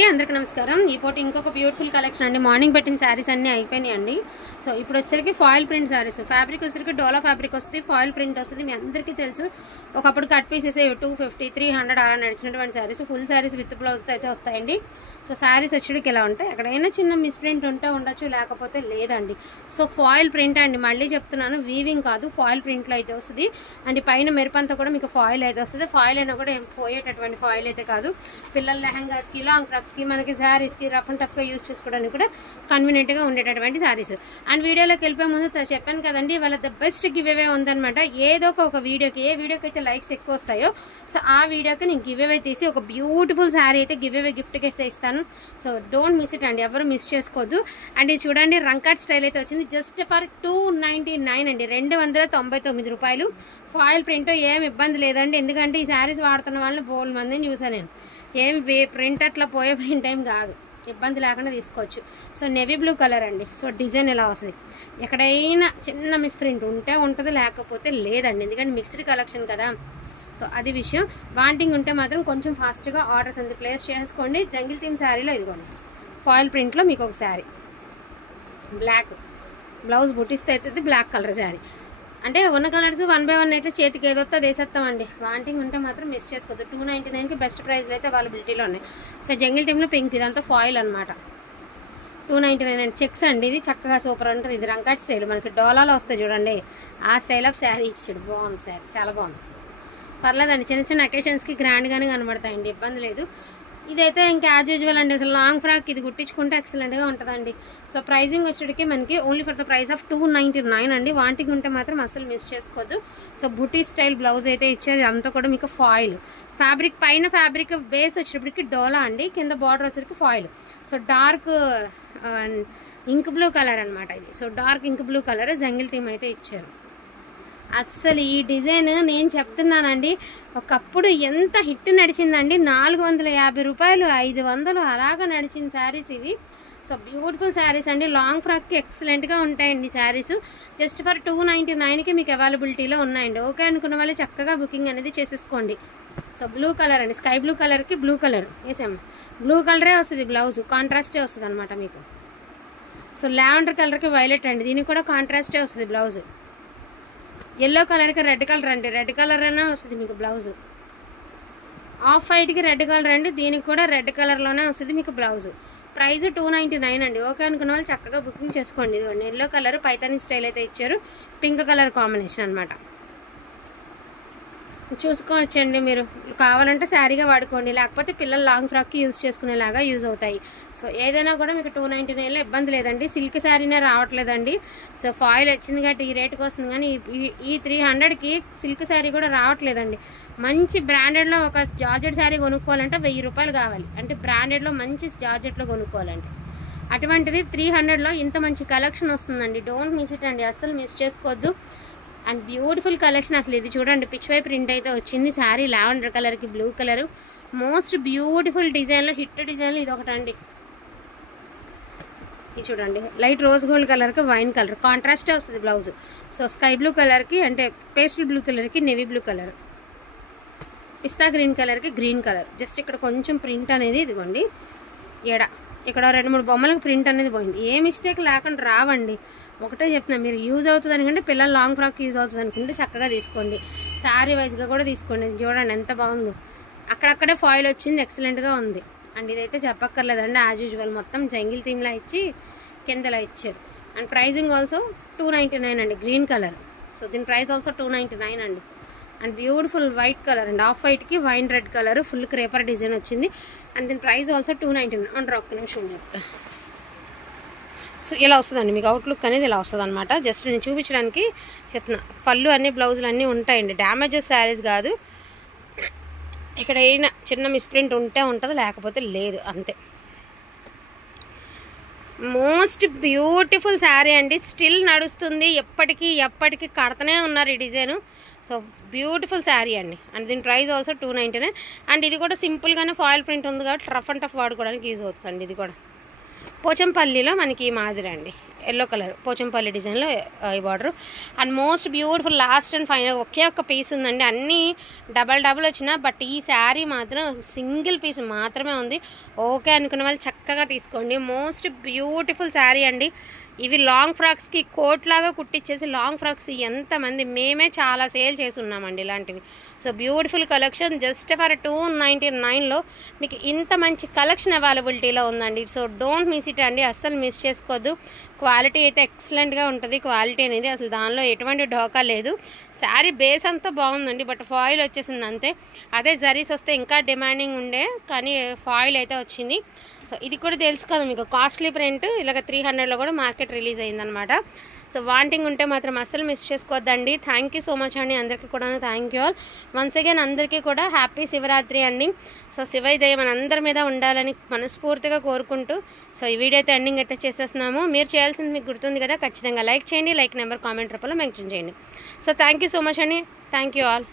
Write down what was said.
అందరికీ నమస్కారం. ఈ పూట ఇంకొక బ్యూటిఫుల్ కలెక్షన్ అండి. మార్నింగ్ పెట్టిన శారీస్ అన్నీ అయిపోయినాయి అండి. సో ఇప్పుడు వచ్చేసరికి ఫాయిల్ ప్రింట్ శారీస్. ఫ్యాబ్రిక్ వచ్చేసరికి డోలా ఫ్యాబ్రిక్ వస్తుంది, ఫాయిల్ ప్రింట్ వస్తుంది. మీ అందరికీ తెలుసు, ఒకప్పుడు కట్ పీసెస్ 250, 300 అలా నడిచినటువంటి శారీస్. ఫుల్ శారీస్ విత్ బ్లౌజ్తో అయితే వస్తాయండి. సో శారీస్ వచ్చేటికి ఇలా ఉంటాయి. ఎక్కడైనా చిన్న మిస్ ప్రింట్ ఉంటే ఉండొచ్చు, లేకపోతే లేదండి. సో ఫాయిల్ ప్రింట్ అండి, మళ్ళీ చెప్తున్నాను, వీవింగ్ కాదు, ఫాయిల్ ప్రింట్లో అయితే వస్తుంది. అండ్ పైన మెరుపంతా కూడా మీకు ఫాయిల్ అయితే వస్తుంది. ఫాయిల్ అయినా కూడా ఏం పోయేటటువంటి ఫాయిల్ అయితే కాదు. పిల్లల లెహంగాస్కి, లాంగ్ ఫ్రాక్స్కి, మనకి శారీస్కి రఫ్ అండ్ టఫ్గా యూజ్ చేసుకోవడానికి కూడా కన్వీనియంట్గా ఉండేటటువంటి శారీస్. అండ్ వీడియోలోకి వెళ్ళిపోయే ముందు చెప్పాను కదండి, వాళ్ళ ద బెస్ట్ గివ్ అవే ఉందనమాట. ఏదో ఒక వీడియోకి, ఏ వీడియోకి అయితే లైక్స్ ఎక్కువ వస్తాయో, సో ఆ వీడియోకి నేను గివ్ అవే తీసి ఒక బ్యూటిఫుల్ శారీ అయితే గివ్ అవే గిఫ్ట్కి అయితే ఇస్తాను. సో డోంట్ మిస్ ఇట్ అండి, ఎవరు మిస్ చేసుకోవద్దు. అండ్ ఇది చూడండి, రంకాట్ స్టైల్ అయితే వచ్చింది. జస్ట్ ఫర్ 299 అండి, 299 రూపాయలు. ఫాయిల్ ప్రింట్ ఏం ఇబ్బంది లేదండి, ఎందుకంటే ఈ శారీస్ వాడుతున్న వాళ్ళని బోల్డ్ మందిని చూసాను నేను. ఏం ప్రింట్ అట్లా పోయే ప్రింట్ ఏం కాదు, ఇబ్బంది లేకుండా తీసుకోవచ్చు. సో నేవీ బ్లూ కలర్ అండి. సో డిజైన్ ఎలా వస్తుంది, ఎక్కడైనా చిన్న మిస్ ప్రింట్ ఉంటే ఉంటుంది, లేకపోతే లేదండి, ఎందుకంటే మిక్స్డ్ కలెక్షన్ కదా. సో అది విషయం. వాంటింగ్ ఉంటే మాత్రం కొంచెం ఫాస్ట్గా ఆర్డర్స్ అంతా ప్లేస్ చేసుకోండి. జంగిల్ థీమ్ శారీలో ఇదిగోండి, ఫాయిల్ ప్రింట్లో మీకు ఒక శారీ, బ్లాక్ బ్లౌజ్ బుట్టిస్తే అవుతుంది, బ్లాక్ కలర్ శారీ. అంటే ఉన్న కలర్స్ 1 by 1 అయితే చేతికి ఏదొస్తా వేసేస్తామండి. వాంటింగ్ ఉంటే మాత్రం మిస్ చేసుకోవద్దు. 299కి బెస్ట్ ప్రైస్లో అయితే అవైలబిలిటీలో ఉన్నాయి. సో జంగిల్ థీమ్లో పింక్, ఇదంతా ఫాయిల్ అనమాట. 299 అండి. చెక్స్ అండి, ఇది చక్కగా సూపర్ ఉంటుంది. ఇది రంకాట్ స్టైల్, మనకి డోలాలో వస్తాయి చూడండి, ఆ స్టైల్ ఆఫ్ శారీ ఇచ్చాడు. బాగుంది శారీ, చాలా బాగుంది, పర్లేదండి. చిన్న చిన్న అకేషన్స్కి గ్రాండ్గానే కనబడతాయండి, ఇబ్బంది లేదు. ఇదైతే ఇంకా యాజ్ యూజువల్ అండి, అసలు లాంగ్ ఫ్రాక్ ఇది కుట్టించుకుంటే ఎక్సలెంట్గా ఉంటుందండి. సో ప్రైజింగ్ వచ్చేటికి మనకి only for the price of 299 అండి. వాంటింగ్ ఉంటే మాత్రం అసలు మిస్ చేసుకోవద్దు. సో బుటీ స్టైల్ బ్లౌజ్ అయితే ఇచ్చారు, అంతా కూడా మీకు ఫాయిల్ ఫ్యాబ్రిక్. పైన ఫ్యాబ్రిక్ బేస్ వచ్చేటప్పటికి డోలా అండి, కింద బార్డర్ వచ్చేసరికి foil. So dark ink blue colour అనమాట ఇది. So dark ink blue colour jungle theme అయితే ఇచ్చారు. అస్సలు ఈ డిజైన్ నేను చెప్తున్నానండి, ఒకప్పుడు ఎంత హిట్ నడిచిందండి. 450 రూపాయలు, 500 అలాగా నడిచిన శారీస్ ఇవి. సో బ్యూటిఫుల్ శారీస్ అండి, లాంగ్ ఫ్రాక్కి ఎక్సలెంట్గా ఉంటాయండి శారీస్. జస్ట్ ఫర్ 299కి మీకు అవైలబిలిటీలో ఉన్నాయండి. ఓకే అనుకున్న వాళ్ళు చక్కగా బుకింగ్ అనేది చేసేసుకోండి. సో బ్లూ కలర్ అండి, స్కై బ్లూ కలర్కి బ్లూ కలర్ వేసాము. బ్లూ కలరే వస్తుంది బ్లౌజ్, కాంట్రాస్టే వస్తుంది అనమాట మీకు. సో లావెండర్ కలర్కి వైలెట్ అండి, దీనికి కూడా కాంట్రాస్టే వస్తుంది బ్లౌజ్. ఎల్లో కలర్కి రెడ్ కలర్ అండి, రెడ్ కలర్ అయినా వస్తుంది మీకు బ్లౌజ్. ఆఫ్ వైట్కి రెడ్ కలర్ అండి, దీనికి కూడా రెడ్ కలర్లోనే వస్తుంది మీకు బ్లౌజ్. ప్రైస్ 299 అండి. ఓకే అనుకున్న వాళ్ళు చక్కగా బుకింగ్ చేసుకోండి. ఇదిగోండి, ఎల్లో కలర్ పైతాని స్టైల్ అయితే ఇచ్చారు, పింక్ కలర్ కాంబినేషన్ అనమాట. చూసుకోవచ్చండి, మీరు కావాలంటే శారీగా వాడుకోండి, లేకపోతే పిల్లలు లాంగ్ ఫ్రాక్కి యూజ్ చేసుకునేలాగా యూజ్ అవుతాయి. సో ఏదైనా కూడా మీకు 299లో ఇబ్బంది లేదండి. సిల్క్ శారీనే రావట్లేదండి. సో ఫాయిల్ వచ్చింది కాబట్టి ఈ రేటుకి వస్తుంది, కానీ ఈ 300కి సిల్క్ శారీ కూడా రావట్లేదండి. మంచి బ్రాండెడ్లో ఒక జార్జెట్ శారీ కొనుక్కోవాలంటే 1000 రూపాయలు కావాలి, అంటే బ్రాండెడ్లో మంచి జార్జెట్లో కొనుక్కోవాలంటే. అటువంటిది 300లో ఇంత మంచి కలెక్షన్ వస్తుందండి. డోంట్ మిస్ ఇట్ అండి, అస్సలు మిస్ చేసుకోవద్దు. And beautiful collection. అసలు ఇది చూడండి, పిచ్ వై ప్రింట్ అయితే వచ్చింది శారీ, లావెండర్ కలర్కి బ్లూ కలర్. మోస్ట్ బ్యూటిఫుల్ డిజైన్లో హిట్ డిజైన్లో ఇది ఒకటండి. ఇది చూడండి, లైట్ రోజ్ గోల్డ్ కలర్కి వైన్ కలర్ కాంట్రాస్టే వస్తుంది బ్లౌజ్. సో స్కై బ్లూ కలర్కి, అంటే పేస్టల్ బ్లూ కలర్కి నేవీ బ్లూ కలర్, పిస్తా గ్రీన్ కలర్కి గ్రీన్ కలర్. జస్ట్ ఇక్కడ కొంచెం ప్రింట్ అనేది ఇదిగోండి, ఇక్కడ 2-3 బొమ్మలకు ప్రింట్ అనేది పోయింది. ఏ మిస్టేక్ లేకుండా రావండి. ఒకటే చెప్తున్నా, మీరు యూజ్ అవుతుంది అనుకుంటే, పిల్లలు లాంగ్ ఫ్రాక్ యూజ్ అవుతుంది అనుకుంటే చక్కగా తీసుకోండి. శారీ వైజ్గా కూడా తీసుకోండి. చూడండి ఎంత బాగుందో, అక్కడక్కడే ఫాయిల్ వచ్చింది, ఎక్సలెంట్గా ఉంది. అండ్ ఇదైతే చెప్పక్కర్లేదండి, యాజ్ యూజువల్ మొత్తం జంగిల్ థీమ్లా ఇచ్చి కిందలా ఇచ్చారు. అండ్ ప్రైజింగ్ ఆల్సో 299 అండి, గ్రీన్ కలర్. సో దీని ప్రైస్ ఆల్సో 299 అండి. అండ్ బ్యూటిఫుల్ వైట్ కలర్ అండి, ఆఫ్ వైట్కి wine red colour, full creeper design వచ్చింది. అండ్ దీని ప్రైస్ ఆల్సో 299 అంటారు. ఒక్క నిమిషం చెప్తా. సో ఇలా వస్తుందండి మీకు అవుట్లుక్ అనేది, ఇలా వస్తుంది అనమాట. జస్ట్ నేను చూపించడానికి చెప్తున్నా. పళ్ళు అన్ని బ్లౌజులు అన్నీ ఉంటాయండి, డ్యామేజెస్ శారీస్ కాదు. ఇక్కడ అయినా చిన్న మిస్ప్రింట్ ఉంటే ఉంటుంది, లేకపోతే లేదు, అంతే. మోస్ట్ బ్యూటిఫుల్ శారీ అండి, స్టిల్ నడుస్తుంది, ఎప్పటికీ కడతనే ఉన్నారు ఈ డిజైను. సో బ్యూటిఫుల్ శారీ అండి. అండ్ దీని ప్రైస్ ఆల్సో 299. అండ్ ఇది కూడా సింపుల్గానే ఫాయిల్ ప్రింట్ ఉంది కాబట్టి రఫ్ అండ్ టఫ్ వాడుకోవడానికి యూజ్ అవుతుందండి. ఇది కూడా పోచంపల్లిలో మనకి ఈ మాదిరి అండి, ఎల్లో కలర్ పోచంపల్లి డిజైన్లో ఈ border. And most beautiful last and final ఒకే ఒక్క పీస్ ఉందండి. అన్నీ డబల్ వచ్చినా బట్ ఈ శారీ మాత్రం సింగిల్ పీస్ మాత్రమే ఉంది. ఓకే అనుకున్న వాళ్ళు చక్కగా తీసుకోండి. మోస్ట్ బ్యూటిఫుల్ శారీ అండి. ఇవి లాంగ్ ఫ్రాక్స్కి కోట్ లాగా కుట్టించేసి లాంగ్ ఫ్రాక్స్ ఎంతమంది మేమే చాలా సేల్ చేసి ఉన్నామండి ఇలాంటివి. So beautiful collection just for 299లో మీకు ఇంత మంచి కలెక్షన్ అవైలబిలిటీలో ఉందండి. సో డోంట్ మిస్ ఇట్ అండి, అస్సలు మిస్ చేసుకోవద్దు. క్వాలిటీ అయితే ఎక్సలెంట్గా ఉంటుంది. క్వాలిటీ అనేది అసలు దానిలో ఎటువంటి ఢోకా లేదు. శారీ బేస్ అంతా బాగుందండి, బట్ ఫాయిల్ వచ్చేసింది అంతే. అదే జరీస్ వస్తే ఇంకా డిమాండింగ్ ఉండే, కానీ ఫాయిల్ అయితే వచ్చింది. సో ఇది కూడా తెలుసు కదా మీకు, కాస్ట్లీ ప్రింట్ ఇలాగ 300లో కూడా మార్కెట్ రిలీజ్ అయిందనమాట. సో వాంటింగ్ ఉంటే మాత్రం అస్సలు మిస్ చేసుకోవద్దండి. థ్యాంక్ యూ సో మచ్ అండి అందరికీ కూడా. Thank you all once again. అందరికీ కూడా హ్యాపీ శివరాత్రి అండి. సో శివయ్య దయ మనందరి మీద ఉండాలని మనస్ఫూర్తిగా కోరుకుంటూ సో ఈ వీడియో అయితే ఎండింగ్ అయితే చేసేస్తున్నాము. మీరు చేయాల్సింది మీకు గుర్తుంది కదా, ఖచ్చితంగా లైక్ చేయండి. లైక్ నెంబర్ కామెంట్ రూపంలో మెన్షన్ చేయండి. So thank you so much అండి. Thank you all.